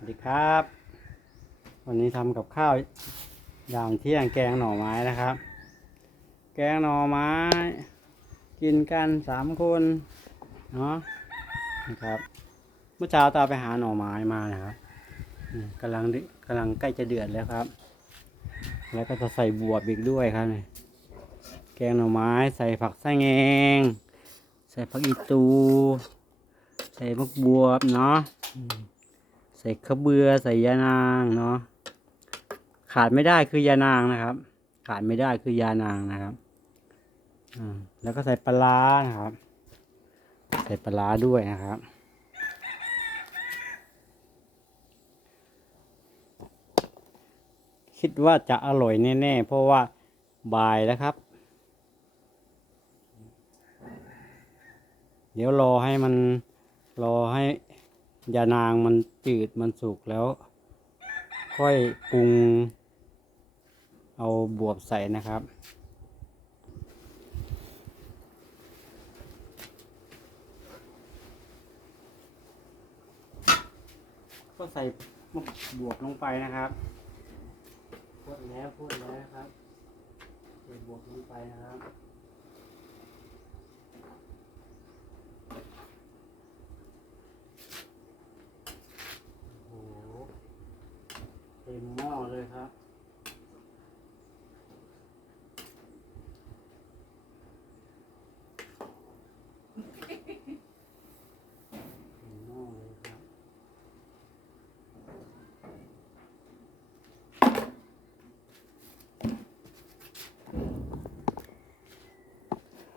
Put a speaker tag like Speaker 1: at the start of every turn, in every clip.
Speaker 1: สวัสดีครับ วันนี้ทำกับข้าวยามเที่ยงแกงหน่อไม้นะครับ แกงหน่อไม้ กินกันสามคนเนาะนะครับเมื่อเช้าตาไปหาหน่อไม้มานะครับกำลังกำลังใกล้จะเดือดแล้วครับ แล้วก็จะใส่บวบอีกด้วยครับนี่แกงหน่อไม้ใส่ผักไส้แงง ใส่ผักอีตู ใส่มะบวบเนาะ ใส่ข้าวเบือใส่ยานางเนาะขาดไม่ได้คือยานางนะครับ ขาดไม่ได้คือยานางนะครับแล้วก็ใส่ปลานะครับ ใส่ปลาร้าด้วยนะครับคิดว่าจะอร่อยแน่ๆ เพราะว่าบ่ายแล้วครับ เดี๋ยวรอให้มันรอให้ ยานางมันจืดมันสุกแล้ว ค่อยปรุง เอาบวบใส่นะครับ ก็ใส่บวบลงไปนะครับพูดแล้วพูดแล้วครับใส่บวบลงไปนะครับ โอ้โหเต็ม หม้อเลยครับเต็มหม้อเลยครับ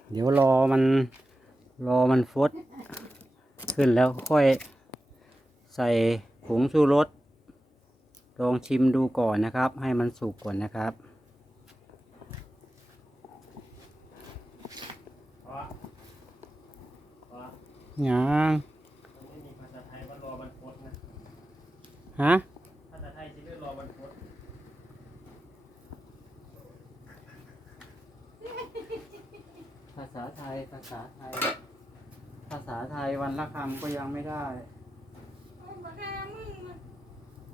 Speaker 1: เดี๋ยวรอมันรอมันฟด ขึ้นแล้วค่อยใส่ผงชูรส ลองชิมดูก่อนนะครับ ให้มันสุกก่อนนะครับ ยัง
Speaker 2: ไม่มีภาษาไทยว่ารอวันพุธนะ
Speaker 1: ฮะ
Speaker 2: ภาษาไทยชื่อรอวันพุธ
Speaker 1: ภาษาไทย ภาษาไทย ภาษาไทยวันละคำก็ยังไม่ได้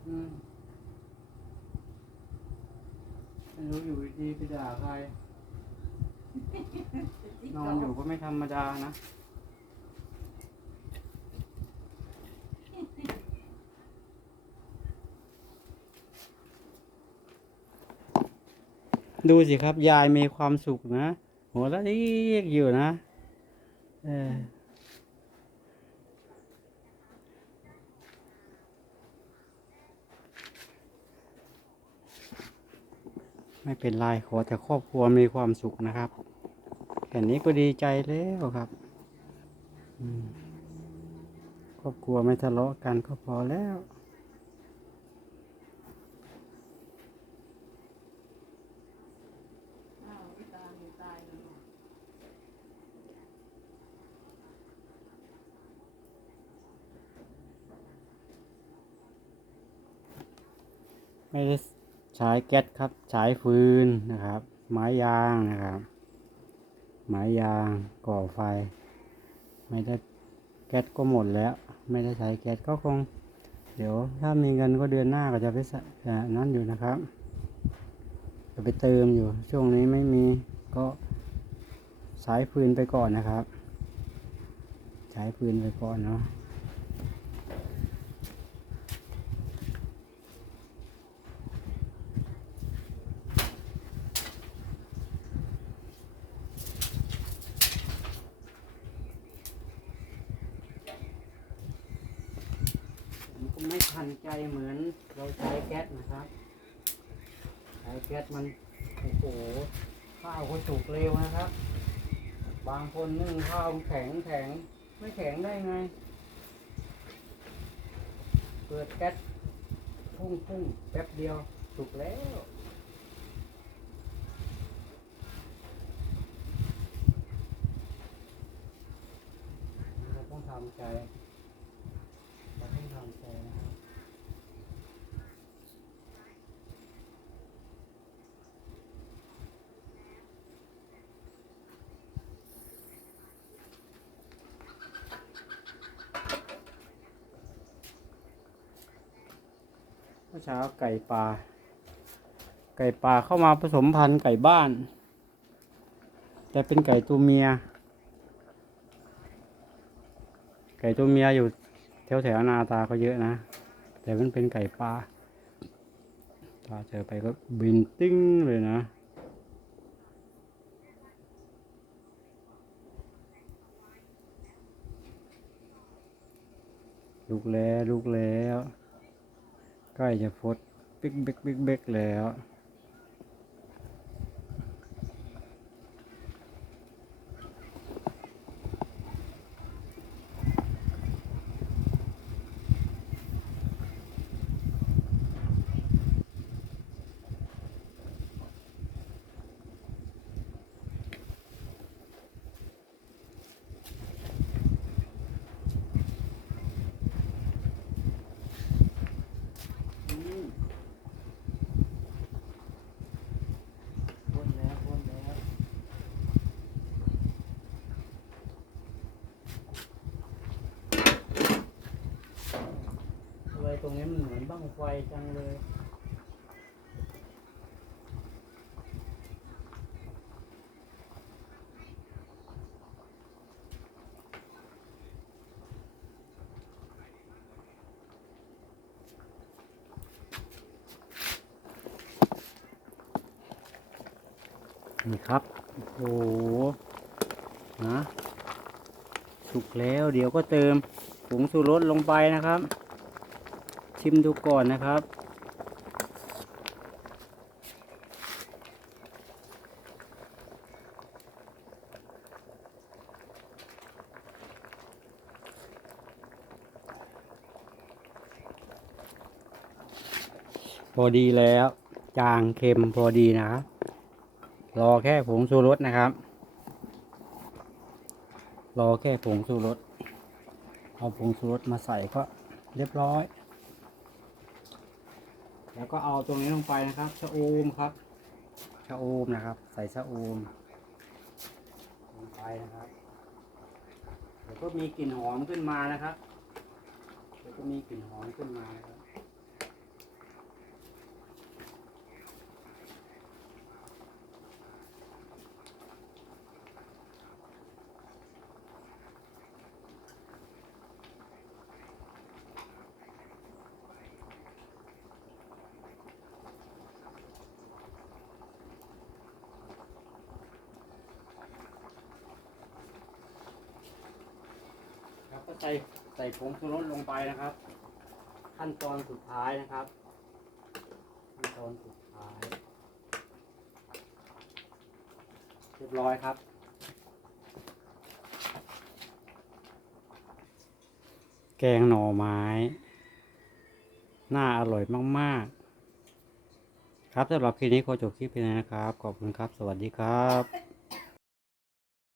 Speaker 1: อืม ไม่รู้อยู่ดีๆไปด่าใครนอนอยู่ก็ไม่ธรรมดานะดูสิครับ ยายมีความสุขนะ หัวละเรียกอยู่นะ เออ ไม่เป็นไรขอแต่ครอบครัวมีความสุขนะครับแค่นี้ก็ดีใจแล้วครับครอบครัวไม่ทะเลาะกันก็พอแล้วไม่ได้ ใช้แก๊สครับใช้ฟืนนะครับ ไม้ยางนะครับ ไม้ยางก่อไฟ ไม่ได้แก๊สก็หมดแล้ว ไม่ได้ใช้แก๊สก็คง เดี๋ยวถ้ามีเงินก็เดือนหน้าก็จะไปส่อ่านั่นอยู่นะครับจะไปเติมอยู่ช่วงนี้ไม่มีก็ใช้ฟืนไปก่อนนะครับ ใช้ฟืนไปก่อนเนาะ ไม่ทันใจเหมือนเราใช้แก๊สนะครับใช้แก๊สมันโอ้โหข้าวก็สุกเร็วนะครับ บางคนนึ่งข้าวแข็งแข็งไม่แข็งได้ไง เปิดแก๊สพุ่งพุ่งแป๊บเดียวสุกแล้วเราต้องทำใจ เราต้องทำใจนะครับ เมื่อเช้าไก่ปลาไก่ปลาเข้ามาผสมพันธุ์ไก่บ้าน แต่เป็นไก่ตัวเมีย ไก่ตัวเมียอยู่แถวแถวนาตาก็เยอะนะ แต่มันเป็นไก่ปลาตาเจอไปก็บินติ้งเลยนะลุกแล้วลุกแล้ว ใกล้จะฟดบิ๊กบิ๊กบิ๊กบิ๊กแล้ว
Speaker 2: พ้นแล้วพ้นแล้ว
Speaker 1: ทำไมตรงนี้มันเหมือนบ้าง ไฟจังเลยนี่ครับ โอ้โหนะสุกแล้วเดี๋ยวก็เติมผงสูรสลงไปนะครับ ชิมดูก่อนนะครับ พอดีแล้ว จางเค็มพอดีนะครับรอแค่ผงชูรสนะครับ รอแค่ผงชูรสเอาผงชูรสมาใส่ก็เรียบร้อย แล้วก็เอาตรงนี้ลงไปนะครับชะอมครับชะอมนะครับ ใส่ชะอมลงไปนะครับเดี๋ยวก็มีกลิ่นหอมขึ้นมานะครับเดี๋ยวก็มีกลิ่นหอมขึ้นมานะครับ ใส่ใส่ผงชูรสลงไปนะครับ ขั้นตอนสุดท้ายนะครับ ขั้นตอนสุดท้าย เรียบร้อยครับ แกงหน่อไม้ น่าอร่อยมาก ๆ ครับสำหรับคลิปนี้ขอจบคลิปเพียงเท่านี้นะครับ ขอบคุณครับ สวัสดีครับ